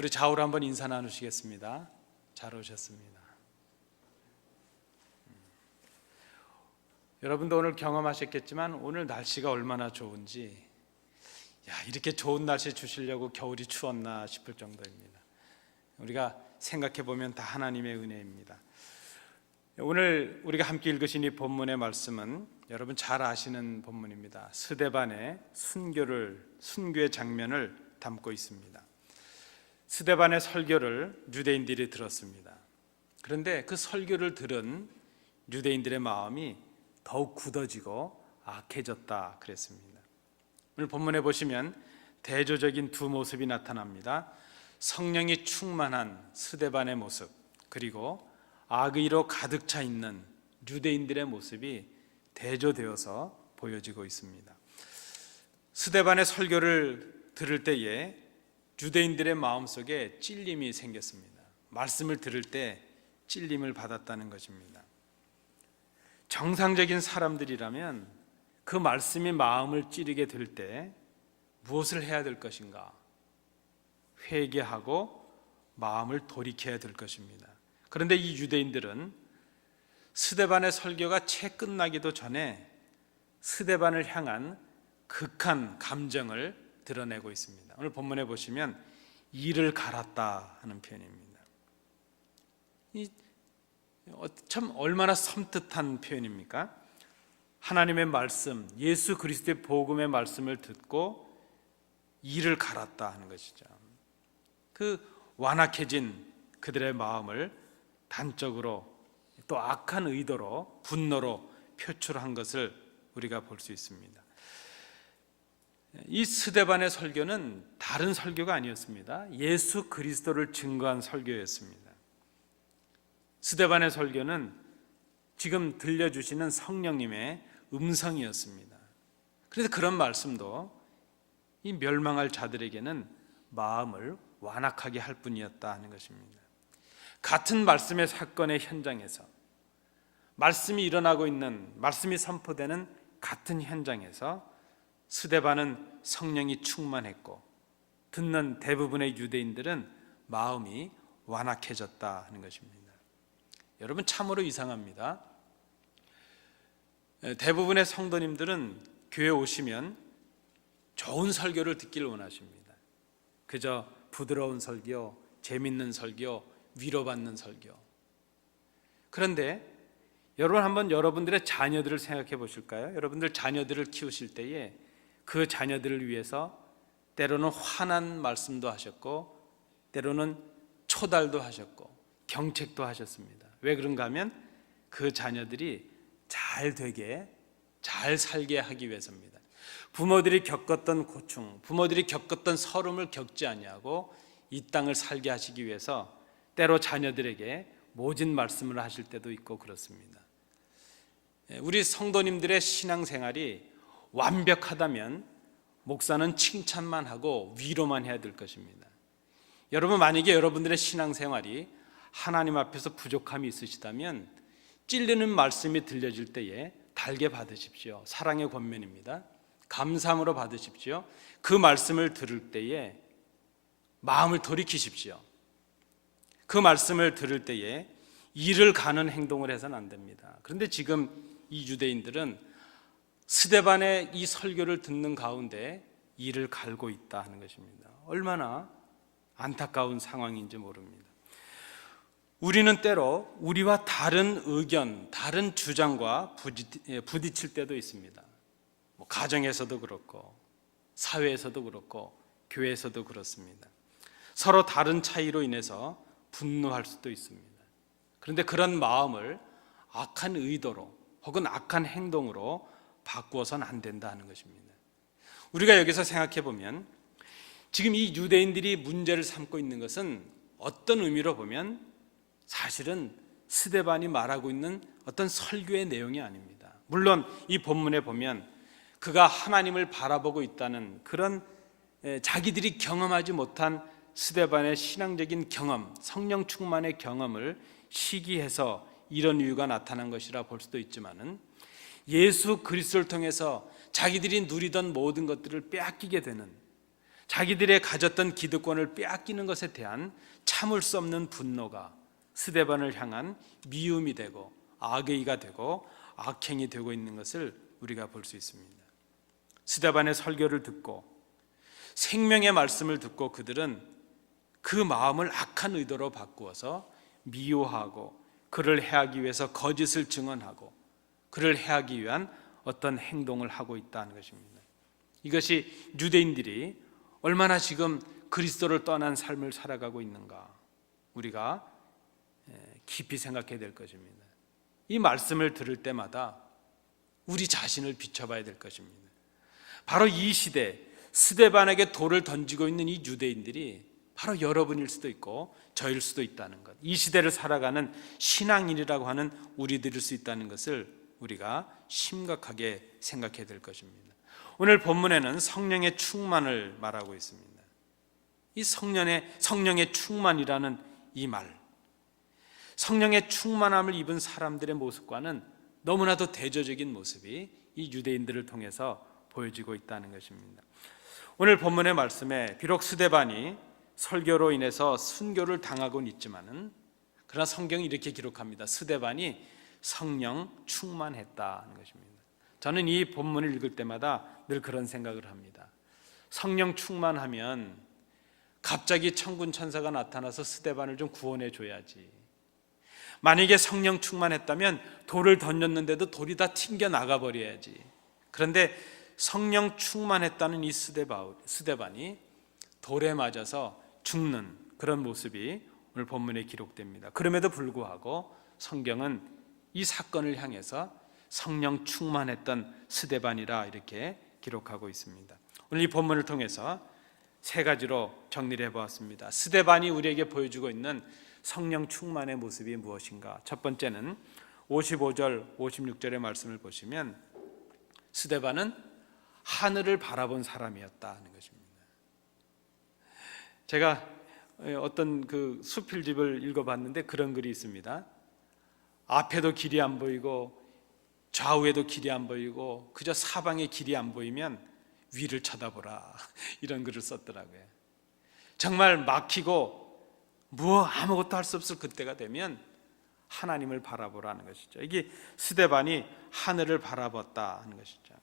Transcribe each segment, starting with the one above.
우리 좌우로 한번 인사 나누시겠습니다. 잘 오셨습니다. 여러분도 오늘 경험하셨겠지만 오늘 날씨가 얼마나 좋은지, 이렇게 좋은 날씨 주시려고 겨울이 추웠나 싶을 정도입니다. 우리가 생각해 보면 다 하나님의 은혜입니다. 오늘 우리가 함께 읽으신 이 본문의 말씀은 여러분 잘 아시는 본문입니다. 스데반의 순교의 장면을 담고 있습니다. 스데반의 설교를 유대인들이 들었습니다. 그런데 그 설교를 들은 유대인들의 마음이 더욱 굳어지고 악해졌다 그랬습니다. 오늘 본문에 보시면 대조적인 두 모습이 나타납니다. 성령이 충만한 스데반의 모습, 그리고 악의로 가득 차 있는 유대인들의 모습이 대조되어서 보여지고 있습니다. 스데반의 설교를 들을 때에 유대인들의 마음속에 찔림이 생겼습니다. 말씀을 들을 때 찔림을 받았다는 것입니다. 정상적인 사람들이라면 그 말씀이 마음을 찌르게 될 때 무엇을 해야 될 것인가? 회개하고 마음을 돌이켜야 될 것입니다. 그런데 이 유대인들은 스데반의 설교가 채 끝나기도 전에 스데반을 향한 극한 감정을 드러내고 있습니다. 오늘 본문에 보시면 이를 갈았다 하는 표현입니다. 참 얼마나 섬뜩한 표현입니까? 하나님의 말씀, 예수 그리스도의 복음의 말씀을 듣고 이를 갈았다 하는 것이죠. 그 완악해진 그들의 마음을 단적으로 또 악한 의도로, 분노로 표출한 것을 우리가 볼 수 있습니다. 이 스데반의 설교는 다른 설교가 아니었습니다. 예수 그리스도를 증거한 설교였습니다. 스데반의 설교는 지금 들려주시는 성령님의 음성이었습니다. 그래서 그런 말씀도 이 멸망할 자들에게는 마음을 완악하게 할 뿐이었다 하는 것입니다. 같은 말씀의 사건의 현장에서, 말씀이 일어나고 있는, 말씀이 선포되는 같은 현장에서 스데반은 성령이 충만했고 듣는 대부분의 유대인들은 마음이 완악해졌다 하는 것입니다. 여러분 참으로 이상합니다. 대부분의 성도님들은 교회 오시면 좋은 설교를 듣기를 원하십니다. 그저 부드러운 설교, 재밌는 설교, 위로받는 설교. 그런데 여러분 한번 여러분들의 자녀들을 생각해 보실까요? 여러분들 자녀들을 키우실 때에 그 자녀들을 위해서 때로는 화난 말씀도 하셨고 때로는 초달도 하셨고 경책도 하셨습니다. 왜 그런가 하면 그 자녀들이 잘 되게, 잘 살게 하기 위해서입니다. 부모들이 겪었던 고충, 부모들이 겪었던 서름을 겪지 아니하고 이 땅을 살게 하시기 위해서 때로 자녀들에게 모진 말씀을 하실 때도 있고 그렇습니다. 우리 성도님들의 신앙생활이 완벽하다면 목사는 칭찬만 하고 위로만 해야 될 것입니다. 여러분 만약에 여러분들의 신앙생활이 하나님 앞에서 부족함이 있으시다면 찔리는 말씀이 들려질 때에 달게 받으십시오. 사랑의 권면입니다. 감사함으로 받으십시오. 그 말씀을 들을 때에 마음을 돌이키십시오. 그 말씀을 들을 때에 이를 가는 행동을 해서는 안 됩니다. 그런데 지금 이 유대인들은 스데반의 이 설교를 듣는 가운데 이를 갈고 있다 하는 것입니다. 얼마나 안타까운 상황인지 모릅니다. 우리는 때로 우리와 다른 의견, 다른 주장과 부딪힐 때도 있습니다. 가정에서도 그렇고 사회에서도 그렇고 교회에서도 그렇습니다. 서로 다른 차이로 인해서 분노할 수도 있습니다. 그런데 그런 마음을 악한 의도로 혹은 악한 행동으로 바꾸어서는 안 된다 하는 것입니다. 우리가 여기서 생각해 보면 지금 이 유대인들이 문제를 삼고 있는 것은 어떤 의미로 보면 사실은 스데반이 말하고 있는 어떤 설교의 내용이 아닙니다. 물론 이 본문에 보면 그가 하나님을 바라보고 있다는 그런 자기들이 경험하지 못한 스데반의 신앙적인 경험, 성령 충만의 경험을 시기해서 이런 이유가 나타난 것이라 볼 수도 있지만은 예수 그리스도를 통해서 자기들이 누리던 모든 것들을 빼앗기게 되는, 자기들의 가졌던 기득권을 빼앗기는 것에 대한 참을 수 없는 분노가 스데반을 향한 미움이 되고 악의가 되고 악행이 되고 있는 것을 우리가 볼 수 있습니다. 스데반의 설교를 듣고 생명의 말씀을 듣고 그들은 그 마음을 악한 의도로 바꾸어서 미워하고 그를 해하기 위해서 거짓을 증언하고 그를 해하기 위한 어떤 행동을 하고 있다는 것입니다. 이것이 유대인들이 얼마나 지금 그리스도를 떠난 삶을 살아가고 있는가 우리가 깊이 생각해야 될 것입니다. 이 말씀을 들을 때마다 우리 자신을 비춰봐야 될 것입니다. 바로 이 시대 스데반에게 돌을 던지고 있는 이 유대인들이 바로 여러분일 수도 있고 저일 수도 있다는 것, 이 시대를 살아가는 신앙인이라고 하는 우리들일 수 있다는 것을 우리가 심각하게 생각해야 될 것입니다. 오늘 본문에는 성령의 충만을 말하고 있습니다. 이 성령의 충만이라는 이 말, 성령의 충만함을 입은 사람들의 모습과는 너무나도 대조적인 모습이 이 유대인들을 통해서 보여지고 있다는 것입니다. 오늘 본문의 말씀에 비록 스데반이 설교로 인해서 순교를 당하고는 있지만은 그러나 성경이 이렇게 기록합니다. 스데반이 성령 충만했다는 것입니다. 저는 이 본문을 읽을 때마다 늘 그런 생각을 합니다. 성령 충만하면 갑자기 천군 천사가 나타나서 스데반을 좀 구원해 줘야지. 만약에 성령 충만했다면 돌을 던졌는데도 돌이 다 튕겨 나가 버려야지. 그런데 성령 충만했다는 이 스데반이 돌에 맞아서 죽는 그런 모습이 오늘 본문에 기록됩니다. 그럼에도 불구하고 성경은 이 사건을 향해서 성령 충만했던 스데반이라 이렇게 기록하고 있습니다. 오늘 이 본문을 통해서 세 가지로 정리를 해보았습니다. 스데반이 우리에게 보여주고 있는 성령 충만의 모습이 무엇인가? 첫 번째는 55절 56절의 말씀을 보시면 스데반은 하늘을 바라본 사람이었다는 것입니다. 제가 어떤 그 수필집을 읽어봤는데 그런 글이 있습니다. 앞에도 길이 안 보이고 좌우에도 길이 안 보이고 그저 사방에 길이 안 보이면 위를 쳐다보라, 이런 글을 썼더라고요. 정말 막히고 아무것도 할 수 없을 그때가 되면 하나님을 바라보라는 것이죠. 이게 스데반이 하늘을 바라봤다 하는 것이죠.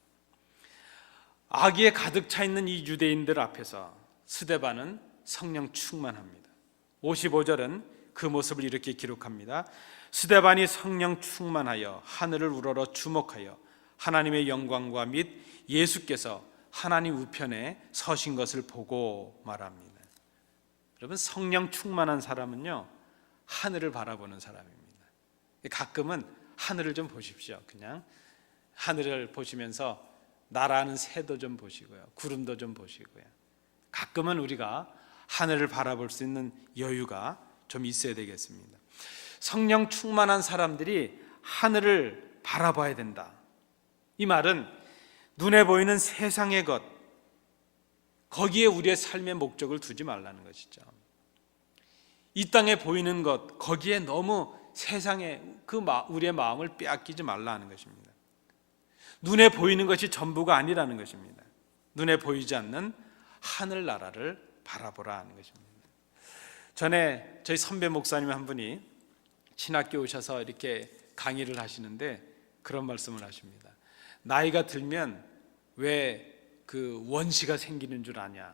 악의에 가득 차 있는 이 유대인들 앞에서 스데반은 성령 충만합니다. 55절은 그 모습을 이렇게 기록합니다. 스데반이 성령 충만하여 하늘을 우러러 주목하여 하나님의 영광과 및 예수께서 하나님 우편에 서신 것을 보고 말합니다. 여러분, 성령 충만한 사람은요 하늘을 바라보는 사람입니다. 가끔은 하늘을 좀 보십시오. 그냥 하늘을 보시면서 날아가는 새도 좀 보시고요, 구름도 좀 보시고요. 가끔은 우리가 하늘을 바라볼 수 있는 여유가 좀 있어야 되겠습니다. 성령 충만한 사람들이 하늘을 바라봐야 된다. 이 말은 눈에 보이는 세상의 것, 거기에 우리의 삶의 목적을 두지 말라는 것이죠. 이 땅에 보이는 것, 거기에 너무 세상에 우리의 마음을 빼앗기지 말라는 것입니다. 눈에 보이는 것이 전부가 아니라는 것입니다. 눈에 보이지 않는 하늘나라를 바라보라는 것입니다. 전에 저희 선배 목사님 한 분이 신학교 오셔서 이렇게 강의를 하시는데 그런 말씀을 하십니다. 나이가 들면 왜 그 원시가 생기는 줄 아냐?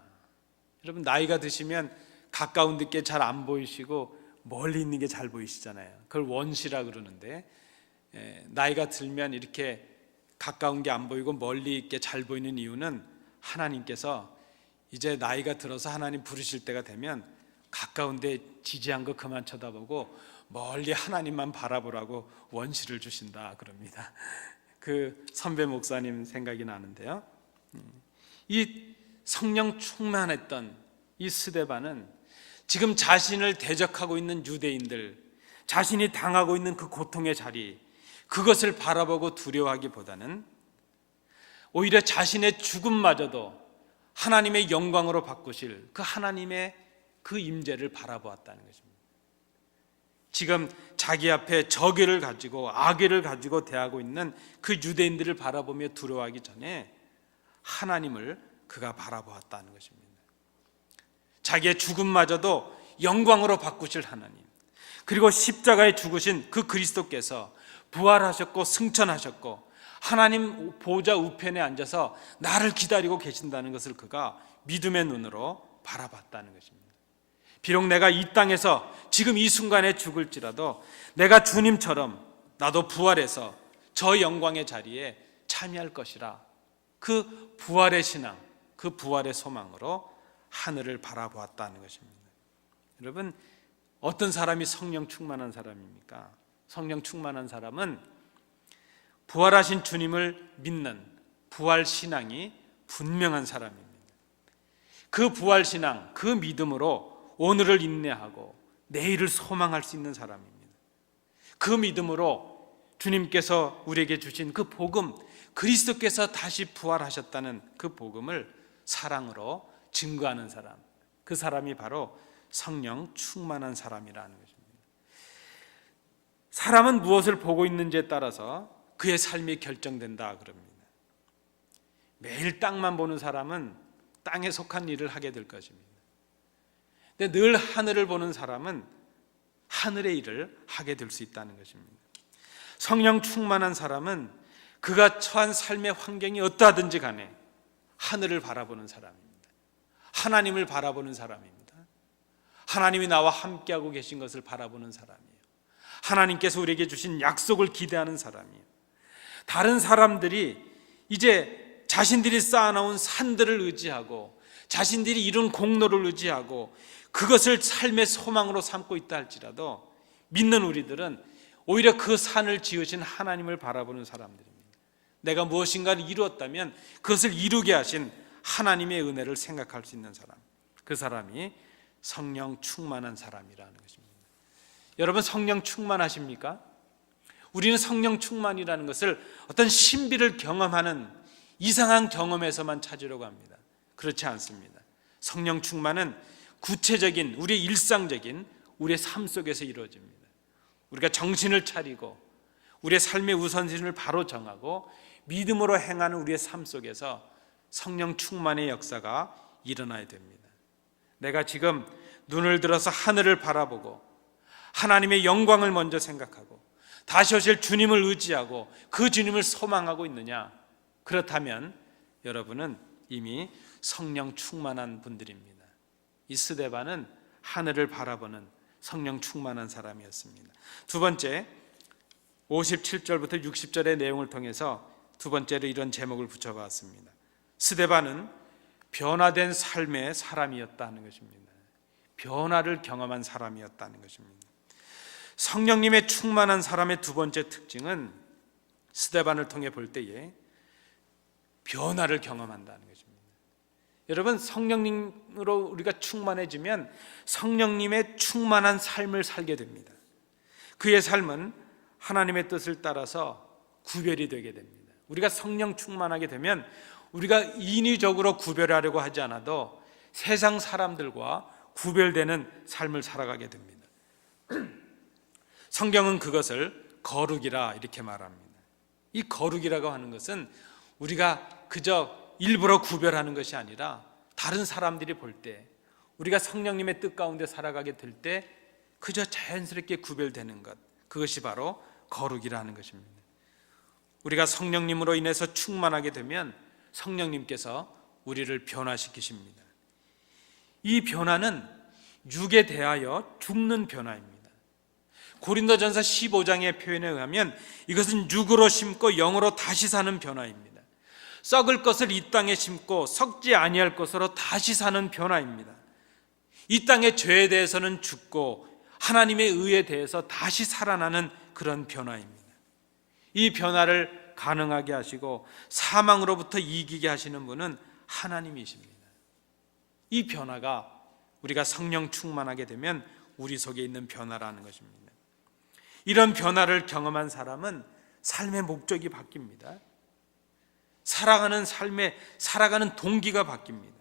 여러분, 나이가 드시면 가까운 게 잘 안 보이시고 멀리 있는 게 잘 보이시잖아요. 그걸 원시라 그러는데, 나이가 들면 이렇게 가까운 게 안 보이고 멀리 있게 잘 보이는 이유는 하나님께서 이제 나이가 들어서 하나님 부르실 때가 되면 가까운데 지지한 거 그만 쳐다보고 멀리 하나님만 바라보라고 원시를 주신다 그럽니다. 그 선배 목사님 생각이 나는데요, 이 성령 충만했던 이 스데반은 지금 자신을 대적하고 있는 유대인들, 자신이 당하고 있는 그 고통의 자리, 그것을 바라보고 두려워하기보다는 오히려 자신의 죽음마저도 하나님의 영광으로 바꾸실 그 하나님의 그 임재를 바라보았다는 것입니다. 지금 자기 앞에 저기를 가지고 악의를 가지고 대하고 있는 그 유대인들을 바라보며 두려워하기 전에 하나님을 그가 바라보았다는 것입니다. 자기의 죽음마저도 영광으로 바꾸실 하나님, 그리고 십자가에 죽으신 그 그리스도께서 부활하셨고 승천하셨고 하나님 보좌 우편에 앉아서 나를 기다리고 계신다는 것을 그가 믿음의 눈으로 바라봤다는 것입니다. 비록 내가 이 땅에서 지금 이 순간에 죽을지라도 내가 주님처럼 나도 부활해서 저 영광의 자리에 참여할 것이라, 그 부활의 신앙, 그 부활의 소망으로 하늘을 바라보았다는 것입니다. 여러분, 어떤 사람이 성령 충만한 사람입니까? 성령 충만한 사람은 부활하신 주님을 믿는 부활 신앙이 분명한 사람입니다. 그 부활 신앙, 그 믿음으로 오늘을 인내하고 내일을 소망할 수 있는 사람입니다. 그 믿음으로 주님께서 우리에게 주신 그 복음, 그리스도께서 다시 부활하셨다는 그 복음을 사랑으로 증거하는 사람, 그 사람이 바로 성령 충만한 사람이라는 것입니다. 사람은 무엇을 보고 있는지에 따라서 그의 삶이 결정된다 그럽니다. 매일 땅만 보는 사람은 땅에 속한 일을 하게 될 것입니다. 근데 늘 하늘을 보는 사람은 하늘의 일을 하게 될 수 있다는 것입니다. 성령 충만한 사람은 그가 처한 삶의 환경이 어떠하든지 간에 하늘을 바라보는 사람입니다. 하나님을 바라보는 사람입니다. 하나님이 나와 함께하고 계신 것을 바라보는 사람이에요. 하나님께서 우리에게 주신 약속을 기대하는 사람이에요. 다른 사람들이 이제 자신들이 쌓아놓은 산들을 의지하고 자신들이 이룬 공로를 의지하고 그것을 삶의 소망으로 삼고 있다 할지라도 믿는 우리들은 오히려 그 산을 지으신 하나님을 바라보는 사람들입니다. 내가 무엇인가를 이루었다면 그것을 이루게 하신 하나님의 은혜를 생각할 수 있는 사람, 그 사람이 성령 충만한 사람이라는 것입니다. 여러분, 성령 충만하십니까? 우리는 성령 충만이라는 것을 어떤 신비를 경험하는 이상한 경험에서만 찾으려고 합니다. 그렇지 않습니다. 성령 충만은 구체적인 우리의 일상적인 우리의 삶 속에서 이루어집니다. 우리가 정신을 차리고 우리의 삶의 우선순위를 바로 정하고 믿음으로 행하는 우리의 삶 속에서 성령 충만의 역사가 일어나야 됩니다. 내가 지금 눈을 들어서 하늘을 바라보고 하나님의 영광을 먼저 생각하고 다시 오실 주님을 의지하고 그 주님을 소망하고 있느냐? 그렇다면 여러분은 이미 성령 충만한 분들입니다. 이 스데반은 하늘을 바라보는 성령 충만한 사람이었습니다. 두 번째, 57절부터 60절의 내용을 통해서 두 번째로 이런 제목을 붙여봤습니다. 스데반은 변화된 삶의 사람이었다는 것입니다. 변화를 경험한 사람이었다는 것입니다. 성령님의 충만한 사람의 두 번째 특징은 스데반을 통해 볼 때에 변화를 경험한다는 것입니다. 여러분, 성령님으로 우리가 충만해지면 성령님의 충만한 삶을 살게 됩니다. 그의 삶은 하나님의 뜻을 따라서 구별이 되게 됩니다. 우리가 성령 충만하게 되면 우리가 인위적으로 구별하려고 하지 않아도 세상 사람들과 구별되는 삶을 살아가게 됩니다. 성경은 그것을 거룩이라 이렇게 말합니다. 이 거룩이라고 하는 것은 우리가 그저 일부러 구별하는 것이 아니라 다른 사람들이 볼 때 우리가 성령님의 뜻 가운데 살아가게 될 때 그저 자연스럽게 구별되는 것, 그것이 바로 거룩이라는 것입니다. 우리가 성령님으로 인해서 충만하게 되면 성령님께서 우리를 변화시키십니다. 이 변화는 육에 대하여 죽는 변화입니다. 고린도전서 15장의 표현에 의하면 이것은 육으로 심고 영으로 다시 사는 변화입니다. 썩을 것을 이 땅에 심고 썩지 아니할 것으로 다시 사는 변화입니다. 이 땅의 죄에 대해서는 죽고 하나님의 의에 대해서 다시 살아나는 그런 변화입니다. 이 변화를 가능하게 하시고 사망으로부터 이기게 하시는 분은 하나님이십니다. 이 변화가 우리가 성령 충만하게 되면 우리 속에 있는 변화라는 것입니다. 이런 변화를 경험한 사람은 삶의 목적이 바뀝니다. 살아가는 동기가 바뀝니다.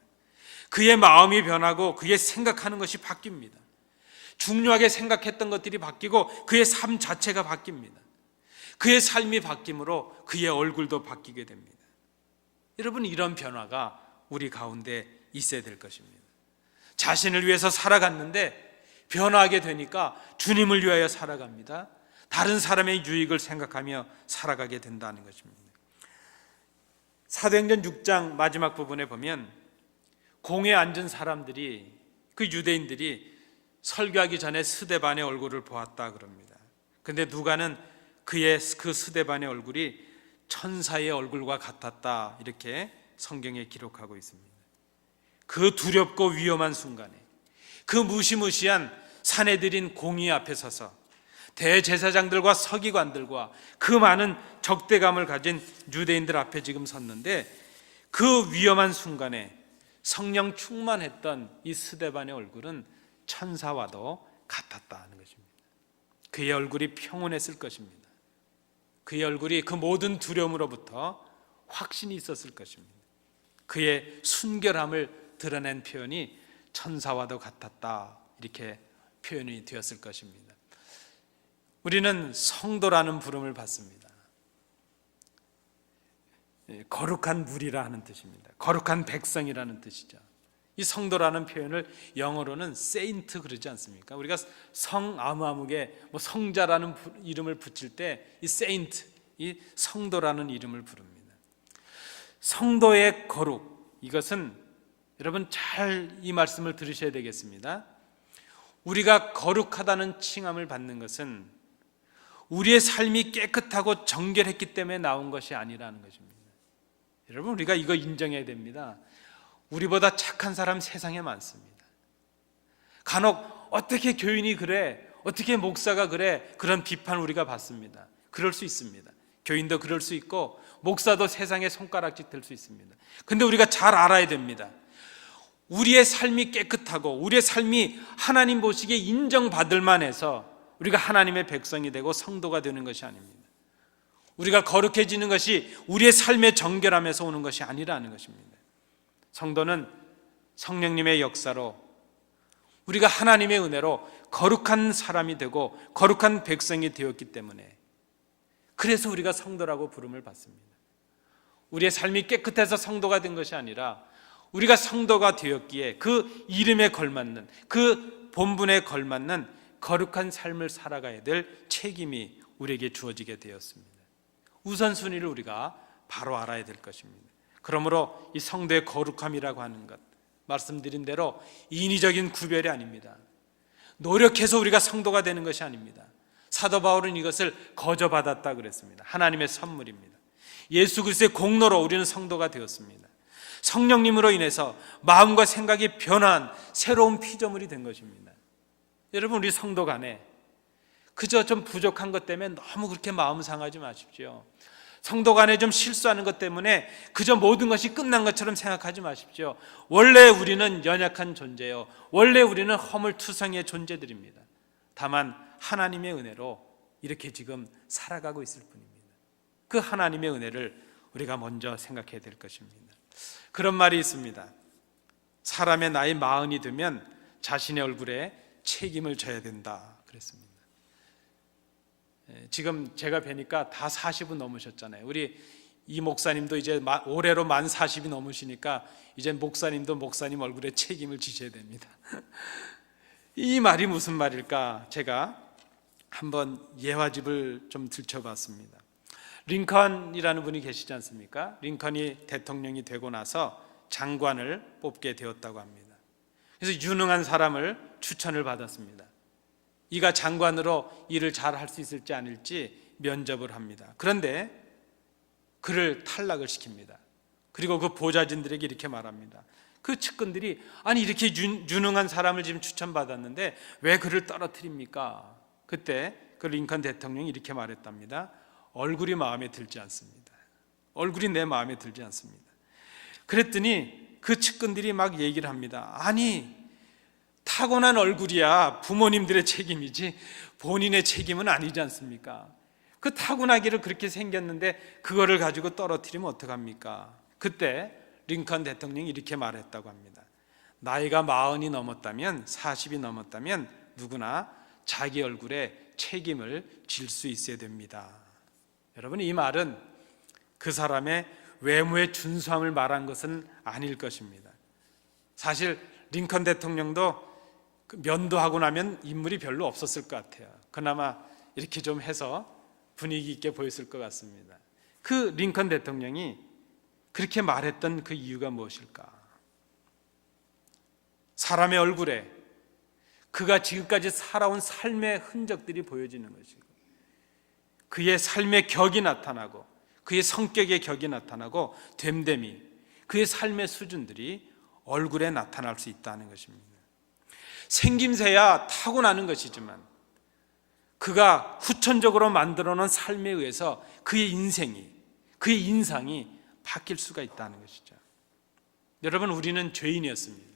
그의 마음이 변하고 그의 생각하는 것이 바뀝니다. 중요하게 생각했던 것들이 바뀌고 그의 삶 자체가 바뀝니다. 그의 삶이 바뀜으로 그의 얼굴도 바뀌게 됩니다. 여러분, 이런 변화가 우리 가운데 있어야 될 것입니다. 자신을 위해서 살아갔는데 변화하게 되니까 주님을 위하여 살아갑니다. 다른 사람의 유익을 생각하며 살아가게 된다는 것입니다. 사도행전 6장 마지막 부분에 보면 공회에 앉은 사람들이, 그 유대인들이 설교하기 전에 스데반의 얼굴을 보았다 그럽니다. 근데 누가는 그 스데반의 얼굴이 천사의 얼굴과 같았다, 이렇게 성경에 기록하고 있습니다. 그 두렵고 위험한 순간에 그 무시무시한 사내들인 공의 앞에 서서 대제사장들과 서기관들과 그 많은 적대감을 가진 유대인들 앞에 지금 섰는데, 그 위험한 순간에 성령 충만했던 이 스데반의 얼굴은 천사와도 같았다는 것입니다. 그의 얼굴이 평온했을 것입니다. 그의 얼굴이 그 모든 두려움으로부터 확신이 있었을 것입니다. 그의 순결함을 드러낸 표현이 천사와도 같았다, 이렇게 표현이 되었을 것입니다. 우리는 성도라는 부름을 받습니다. 거룩한 무리라 하는 뜻입니다. 거룩한 백성이라는 뜻이죠. 이 성도라는 표현을 영어로는 saint 그러지 않습니까? 우리가 성 아무아무게 성자라는 이름을 붙일 때 이 saint, 이 성도라는 이름을 부릅니다. 성도의 거룩, 이것은 여러분 잘 이 말씀을 들으셔야 되겠습니다. 우리가 거룩하다는 칭함을 받는 것은 우리의 삶이 깨끗하고 정결했기 때문에 나온 것이 아니라는 것입니다. 여러분, 우리가 이거 인정해야 됩니다. 우리보다 착한 사람 세상에 많습니다. 간혹 어떻게 교인이 그래, 어떻게 목사가 그래, 그런 비판 우리가 받습니다. 그럴 수 있습니다. 교인도 그럴 수 있고 목사도 세상에 손가락질 될 수 있습니다. 근데 우리가 잘 알아야 됩니다. 우리의 삶이 깨끗하고 우리의 삶이 하나님 보시기에 인정받을 만해서 우리가 하나님의 백성이 되고 성도가 되는 것이 아닙니다. 우리가 거룩해지는 것이 우리의 삶의 정결함에서 오는 것이 아니라는 것입니다. 성도는 성령님의 역사로, 우리가 하나님의 은혜로 거룩한 사람이 되고 거룩한 백성이 되었기 때문에, 그래서 우리가 성도라고 부름을 받습니다. 우리의 삶이 깨끗해서 성도가 된 것이 아니라 우리가 성도가 되었기에 그 이름에 걸맞는, 그 본분에 걸맞는 거룩한 삶을 살아가야 될 책임이 우리에게 주어지게 되었습니다. 우선순위를 우리가 바로 알아야 될 것입니다. 그러므로 이 성도의 거룩함이라고 하는 것, 말씀드린 대로 인위적인 구별이 아닙니다. 노력해서 우리가 성도가 되는 것이 아닙니다. 사도 바울은 이것을 거저받았다 그랬습니다. 하나님의 선물입니다. 예수 그리스도의 공로로 우리는 성도가 되었습니다. 성령님으로 인해서 마음과 생각이 변한 새로운 피조물이 된 것입니다. 여러분, 우리 성도 간에 그저 좀 부족한 것 때문에 너무 그렇게 마음 상하지 마십시오. 성도 간에 좀 실수하는 것 때문에 그저 모든 것이 끝난 것처럼 생각하지 마십시오. 원래 우리는 연약한 존재요, 원래 우리는 허물투성이의 존재들입니다. 다만 하나님의 은혜로 이렇게 지금 살아가고 있을 뿐입니다. 그 하나님의 은혜를 우리가 먼저 생각해야 될 것입니다. 그런 말이 있습니다. 사람의 나이 40이 되면 자신의 얼굴에 책임을 져야 된다 그랬습니다. 지금 제가 뵈니까 다 40은 넘으셨잖아요. 우리 이 목사님도 이제 올해로 만 40이 넘으시니까 이제 목사님도 목사님 얼굴에 책임을 지셔야 됩니다. 이 말이 무슨 말일까? 제가 한번 예화집을 좀 들춰봤습니다. 링컨이라는 분이 계시지 않습니까? 링컨이 대통령이 되고 나서 장관을 뽑게 되었다고 합니다. 그래서 유능한 사람을 추천을 받았습니다. 이가 장관으로 일을 잘 할 수 있을지 아닐지 면접을 합니다. 그런데 그를 탈락을 시킵니다. 그리고 그 보좌진들에게 이렇게 말합니다. 그 측근들이 아니 이렇게 유능한 사람을 지금 추천받았는데 왜 그를 떨어뜨립니까? 그때 그 링컨 대통령이 이렇게 말했답니다. 얼굴이 마음에 들지 않습니다. 얼굴이 내 마음에 들지 않습니다. 그랬더니 그 측근들이 막 얘기를 합니다. 아니, 타고난 얼굴이야 부모님들의 책임이지 본인의 책임은 아니지 않습니까? 그 타고나기를 그렇게 생겼는데 그거를 가지고 떨어뜨리면 어떡합니까? 그때 링컨 대통령이 이렇게 말했다고 합니다. 나이가 40이 넘었다면, 40이 넘었다면 누구나 자기 얼굴에 책임을 질 수 있어야 됩니다. 여러분, 이 말은 그 사람의 외모의 준수함을 말한 것은 아닐 것입니다. 사실 링컨 대통령도 면도하고 나면 인물이 별로 없었을 것 같아요. 그나마 이렇게 좀 해서 분위기 있게 보였을 것 같습니다. 그 링컨 대통령이 그렇게 말했던 그 이유가 무엇일까? 사람의 얼굴에 그가 지금까지 살아온 삶의 흔적들이 보여지는 것이고, 그의 삶의 격이 나타나고, 그의 성격의 격이 나타나고, 됨됨이 그의 삶의 수준들이 얼굴에 나타날 수 있다는 것입니다. 생김새야 타고나는 것이지만 그가 후천적으로 만들어 놓은 삶에 의해서 그의 인생이, 그의 인상이 바뀔 수가 있다는 것이죠. 여러분, 우리는 죄인이었습니다.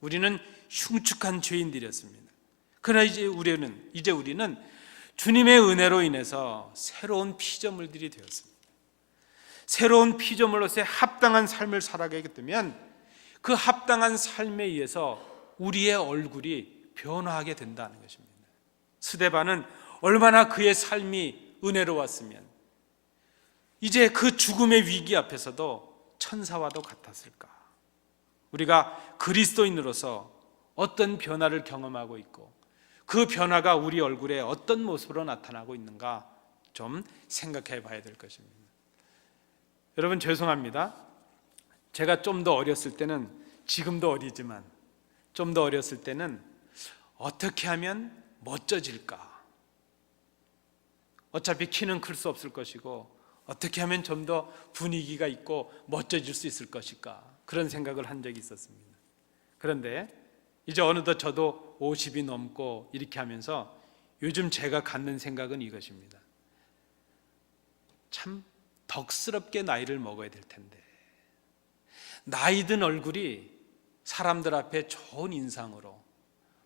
우리는 흉측한 죄인들이었습니다. 그러나 이제 우리는 주님의 은혜로 인해서 새로운 피조물들이 되었습니다. 새로운 피조물로서의 합당한 삶을 살아가게 되면 그 합당한 삶에 의해서 우리의 얼굴이 변화하게 된다는 것입니다. 스데반은 얼마나 그의 삶이 은혜로웠으면 이제 그 죽음의 위기 앞에서도 천사와도 같았을까? 우리가 그리스도인으로서 어떤 변화를 경험하고 있고 그 변화가 우리 얼굴에 어떤 모습으로 나타나고 있는가 좀 생각해 봐야 될 것입니다. 여러분, 죄송합니다. 제가 좀 더 어렸을 때는, 지금도 어리지만 좀 더 어렸을 때는 어떻게 하면 멋져질까? 어차피 키는 클 수 없을 것이고 어떻게 하면 좀 더 분위기가 있고 멋져질 수 있을 것일까? 그런 생각을 한 적이 있었습니다. 그런데 이제 어느덧 저도 50이 넘고 이렇게 하면서 요즘 제가 갖는 생각은 이것입니다. 참 덕스럽게 나이를 먹어야 될 텐데, 나이 든 얼굴이 사람들 앞에 좋은 인상으로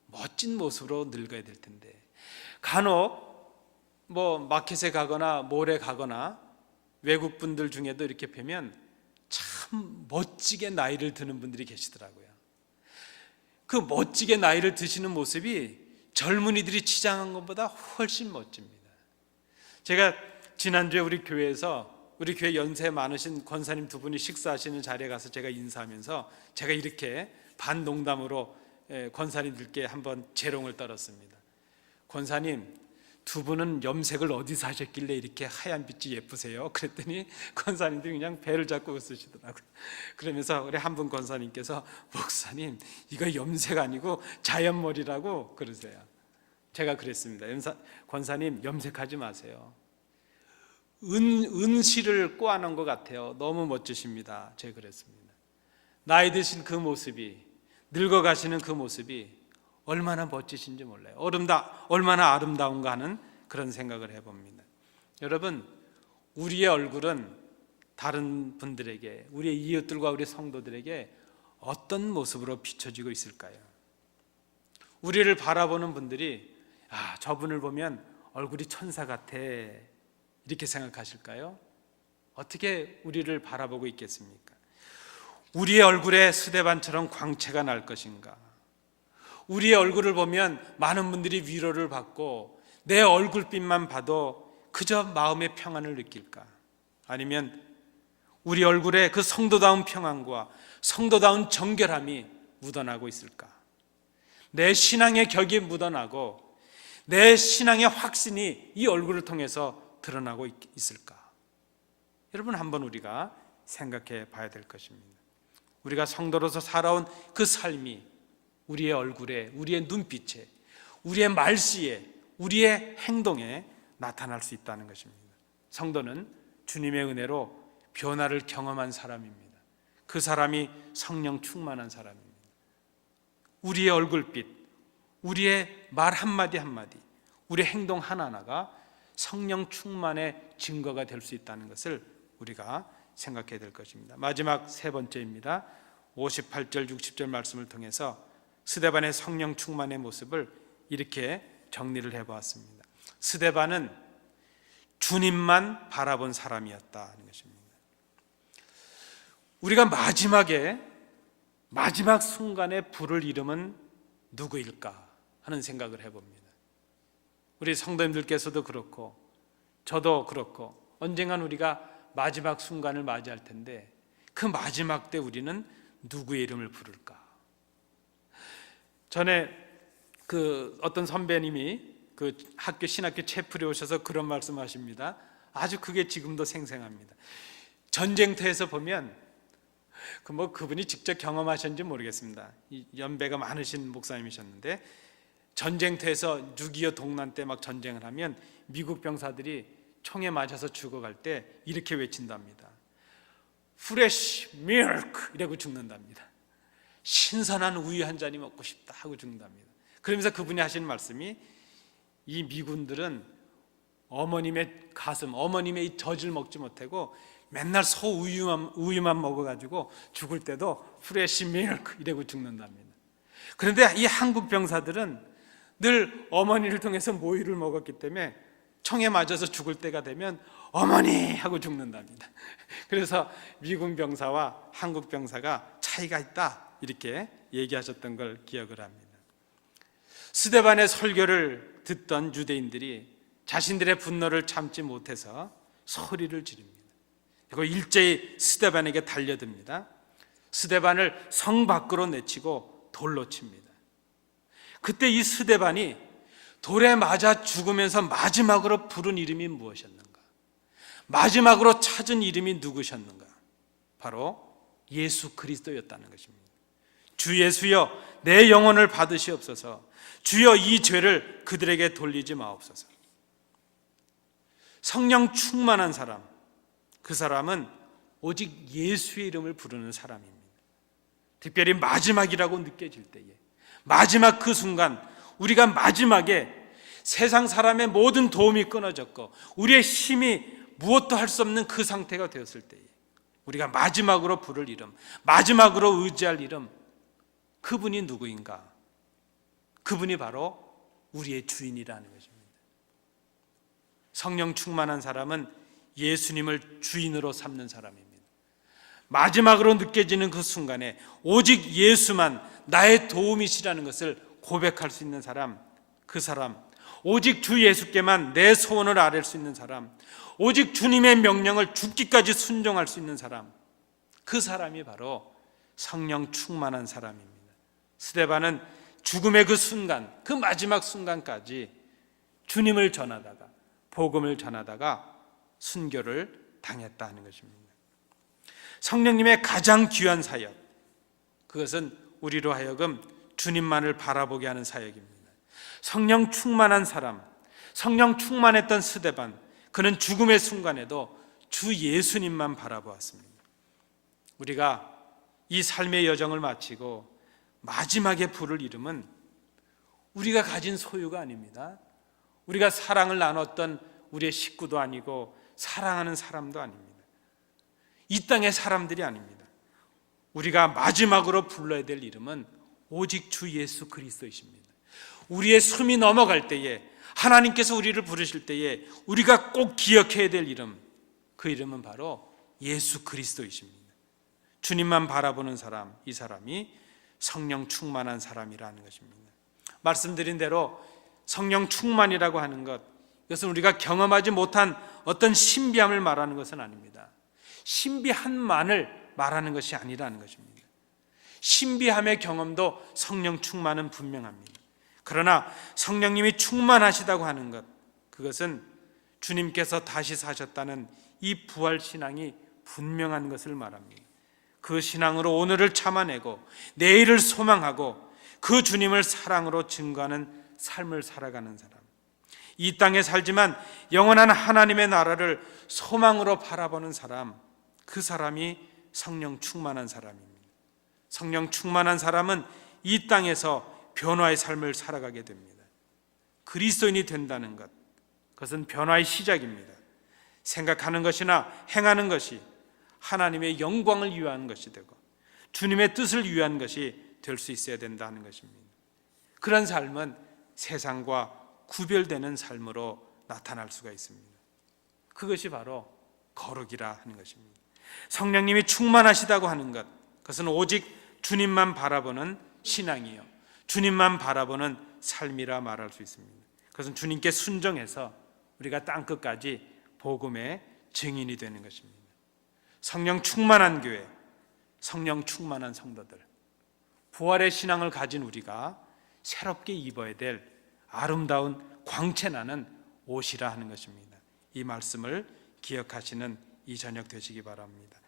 멋진 모습으로 늙어야 될 텐데, 간혹 마켓에 가거나 몰에 가거나 외국 분들 중에도 이렇게 뵈면 참 멋지게 나이를 드는 분들이 계시더라고요. 그 멋지게 나이를 드시는 모습이 젊은이들이 치장한 것보다 훨씬 멋집니다. 제가 지난주에 우리 교회 연세 많으신 권사님 두 분이 식사하시는 자리에 가서 제가 인사하면서 제가 이렇게 반농담으로 권사님들께 한번 재롱을 떨었습니다. 권사님, 두 분은 염색을 어디서 하셨길래 이렇게 하얀 빛이 예쁘세요? 그랬더니 권사님들이 그냥 배를 잡고 웃으시더라고요. 그러면서 우리 한 분 권사님께서, 목사님, 이거 염색 아니고 자연머리라고 그러세요. 제가 그랬습니다. 권사님, 염색하지 마세요. 은실을 꼬아놓은 것 같아요. 너무 멋지십니다. 제가 그랬습니다. 나이 드신 그 모습이, 늙어가시는 그 모습이 얼마나 멋지신지 몰라요. 얼마나 아름다운가 하는 그런 생각을 해봅니다. 여러분, 우리의 얼굴은 다른 분들에게, 우리의 이웃들과 우리 성도들에게 어떤 모습으로 비춰지고 있을까요? 우리를 바라보는 분들이 저분을 보면 얼굴이 천사 같아, 이렇게 생각하실까요? 어떻게 우리를 바라보고 있겠습니까? 우리의 얼굴에 스데반처럼 광채가 날 것인가? 우리의 얼굴을 보면 많은 분들이 위로를 받고 내 얼굴빛만 봐도 그저 마음의 평안을 느낄까? 아니면 우리 얼굴에 그 성도다운 평안과 성도다운 정결함이 묻어나고 있을까? 내 신앙의 격이 묻어나고 내 신앙의 확신이 이 얼굴을 통해서 드러나고 있을까? 여러분, 한번 우리가 생각해 봐야 될 것입니다. 우리가 성도로서 살아온 그 삶이 우리의 얼굴에, 우리의 눈빛에, 우리의 말씨에, 우리의 행동에 나타날 수 있다는 것입니다. 성도는 주님의 은혜로 변화를 경험한 사람입니다. 그 사람이 성령 충만한 사람입니다. 우리의 얼굴빛, 우리의 말 한마디 한마디, 우리의 행동 하나하나가 성령 충만의 증거가 될 수 있다는 것을 우리가 생각해야 될 것입니다. 마지막 세 번째입니다. 58절 60절 말씀을 통해서 스데반의 성령 충만의 모습을 이렇게 정리를 해보았습니다. 스데반은 주님만 바라본 사람이었다는 것입니다. 우리가 마지막 순간에 부를 이름은 누구일까 하는 생각을 해봅니다. 우리 성도님들께서도 그렇고 저도 그렇고 언젠간 우리가 마지막 순간을 맞이할 텐데 그 마지막 때 우리는 누구의 이름을 부를까? 전에 그 어떤 선배님이 그 학교 신학교 채플에 오셔서 그런 말씀하십니다. 아주 그게 지금도 생생합니다. 전쟁터에서 보면 그분이 직접 경험하셨는지 모르겠습니다. 연배가 많으신 목사님이셨는데 전쟁터에서 6.25 동란 때 막 전쟁을 하면 미국 병사들이 총에 맞아서 죽어갈 때 이렇게 외친답니다. Fresh milk 이라고 죽는답니다. 신선한 우유 한 잔이 먹고 싶다 하고 죽는답니다. 그러면서 그분이 하시는 말씀이 이 미군들은 어머님의 가슴, 어머님의 이 젖을 먹지 못하고 맨날 소 우유만 먹어가지고 죽을 때도 프레시 밀크 이라고 죽는답니다. 그런데 이 한국 병사들은 늘 어머니를 통해서 모유를 먹었기 때문에 총에 맞아서 죽을 때가 되면 어머니 하고 죽는답니다. 그래서 미군 병사와 한국 병사가 차이가 있다 이렇게 얘기하셨던 걸 기억을 합니다. 스데반의 설교를 듣던 유대인들이 자신들의 분노를 참지 못해서 소리를 지릅니다. 그리고 일제히 스데반에게 달려듭니다. 스데반을 성 밖으로 내치고 돌로 칩니다. 그때 이 스데반이 돌에 맞아 죽으면서 마지막으로 부른 이름이 무엇이었는가? 마지막으로 찾은 이름이 누구셨는가? 바로 예수 그리스도였다는 것입니다. 주 예수여 내 영혼을 받으시옵소서. 주여 이 죄를 그들에게 돌리지 마옵소서. 성령 충만한 사람, 그 사람은 오직 예수의 이름을 부르는 사람입니다. 특별히 마지막이라고 느껴질 때에, 마지막 그 순간, 우리가 마지막에 세상 사람의 모든 도움이 끊어졌고 우리의 힘이 무엇도 할 수 없는 그 상태가 되었을 때에 우리가 마지막으로 부를 이름, 마지막으로 의지할 이름, 그분이 누구인가? 그분이 바로 우리의 주인이라는 것입니다. 성령 충만한 사람은 예수님을 주인으로 삼는 사람입니다. 마지막으로 느껴지는 그 순간에 오직 예수만 나의 도움이시라는 것을 고백할 수 있는 사람, 그 사람, 오직 주 예수께만 내 소원을 아뢰 수 있는 사람, 오직 주님의 명령을 죽기까지 순종할 수 있는 사람, 그 사람이 바로 성령 충만한 사람입니다. 스데반은 죽음의 그 순간, 그 마지막 순간까지 주님을 전하다가, 복음을 전하다가 순교를 당했다 하는 것입니다. 성령님의 가장 귀한 사역, 그것은 우리로 하여금 주님만을 바라보게 하는 사역입니다. 성령 충만한 사람, 성령 충만했던 스데반, 그는 죽음의 순간에도 주 예수님만 바라보았습니다. 우리가 이 삶의 여정을 마치고 마지막에 부를 이름은 우리가 가진 소유가 아닙니다. 우리가 사랑을 나눴던 우리의 식구도 아니고 사랑하는 사람도 아닙니다. 이 땅의 사람들이 아닙니다. 우리가 마지막으로 불러야 될 이름은 오직 주 예수 그리스도이십니다. 우리의 숨이 넘어갈 때에, 하나님께서 우리를 부르실 때에 우리가 꼭 기억해야 될 이름, 그 이름은 바로 예수 그리스도이십니다. 주님만 바라보는 사람, 이 사람이 성령 충만한 사람이라는 것입니다. 말씀드린 대로 성령 충만이라고 하는 것, 이것은 우리가 경험하지 못한 어떤 신비함을 말하는 것은 아닙니다. 신비함만을 말하는 것이 아니라는 것입니다. 신비함의 경험도 성령 충만은 분명합니다. 그러나 성령님이 충만하시다고 하는 것, 그것은 주님께서 다시 사셨다는 이 부활 신앙이 분명한 것을 말합니다. 그 신앙으로 오늘을 참아내고 내일을 소망하고 그 주님을 사랑으로 증거하는 삶을 살아가는 사람, 이 땅에 살지만 영원한 하나님의 나라를 소망으로 바라보는 사람, 그 사람이 성령 충만한 사람입니다. 성령 충만한 사람은 이 땅에서 변화의 삶을 살아가게 됩니다. 그리스도인이 된다는 것, 그것은 변화의 시작입니다. 생각하는 것이나 행하는 것이 하나님의 영광을 위한 것이 되고 주님의 뜻을 위한 것이 될 수 있어야 된다는 것입니다. 그런 삶은 세상과 구별되는 삶으로 나타날 수가 있습니다. 그것이 바로 거룩이라 하는 것입니다. 성령님이 충만하시다고 하는 것, 그것은 오직 주님만 바라보는 신앙이요, 주님만 바라보는 삶이라 말할 수 있습니다. 그것은 주님께 순종해서 우리가 땅끝까지 복음의 증인이 되는 것입니다. 성령 충만한 교회, 성령 충만한 성도들, 부활의 신앙을 가진 우리가 새롭게 입어야 될 아름다운 광채나는 옷이라 하는 것입니다. 이 말씀을 기억하시는 이 저녁 되시기 바랍니다.